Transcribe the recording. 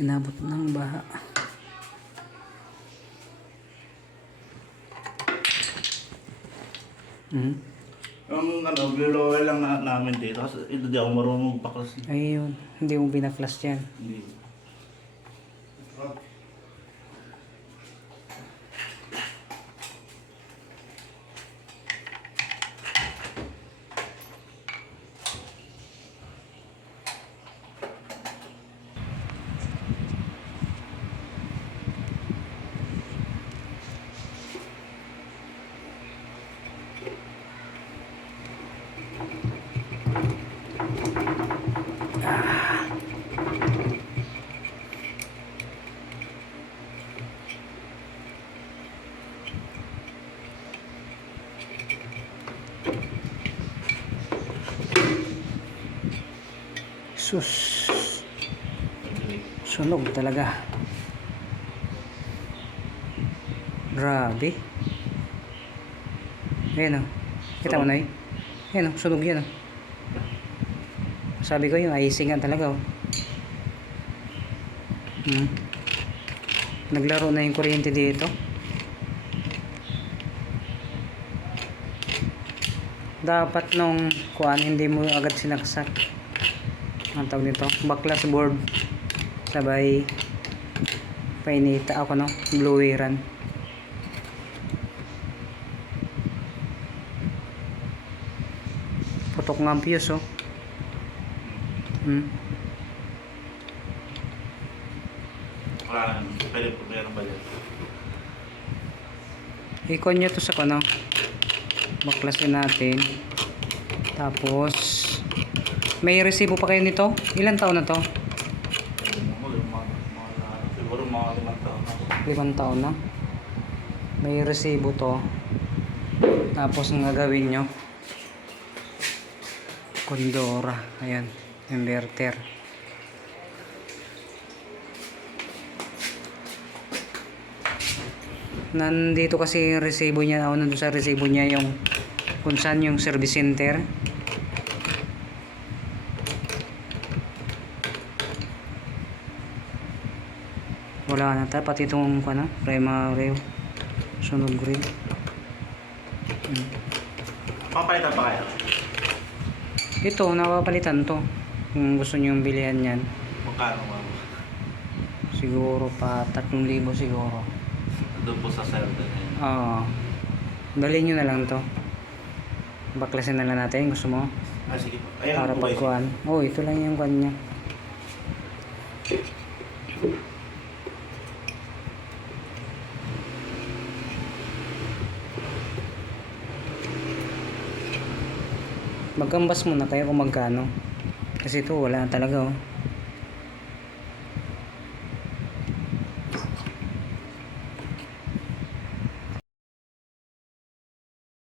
Inabot ng baha. Yung blower lang namin dito. Kasi ito di ako marunong magpaklas. Ayun, hindi mo binaklas yan. Hindi. Sus. Sunog talaga. Grabe. Ayan o. Kita mo na eh. Ayan o, sunog yan o. Sabi ko yung icing nga talaga o. Naglaro na yung kuryente dito. Dapat nung kuan hindi mo agad sinaksak. Ang tawag nito, baklas board. Sabay painita ako no, bloweran. Putok nga ang fuse oh. Wala na. Pwede po meron ba dyan? Ikon nyo to sa ano. Baklasin natin. Tapos may resibo pa kayo nito? Ilan taon na to? Siguro mga 5 taon na. 5 taon na. May resibo to. Tapos ang gagawin nyo, Condora. Ayan, inverter. Nandito kasi yung resibo niya. Nandun sa resibo niya yung kung saan yung service center. Wala na tayo, pati itong primary sunog rin. Papalitan pa kaya? Ito, napapalitan to. Kung gusto nyo yung bilihan yan. Magkano ba? Siguro pa 3,000 siguro. Doon po sa server na yun. Oo. Dalhin nyo na lang to. Baklasin na lang natin. Gusto mo? Ah, sige po. Ayan Para po ba pagkuhan. Oh, ito lang yung kuhan niya. Magkambas muna kayo kung magkano. Kasi ito wala na talaga oh.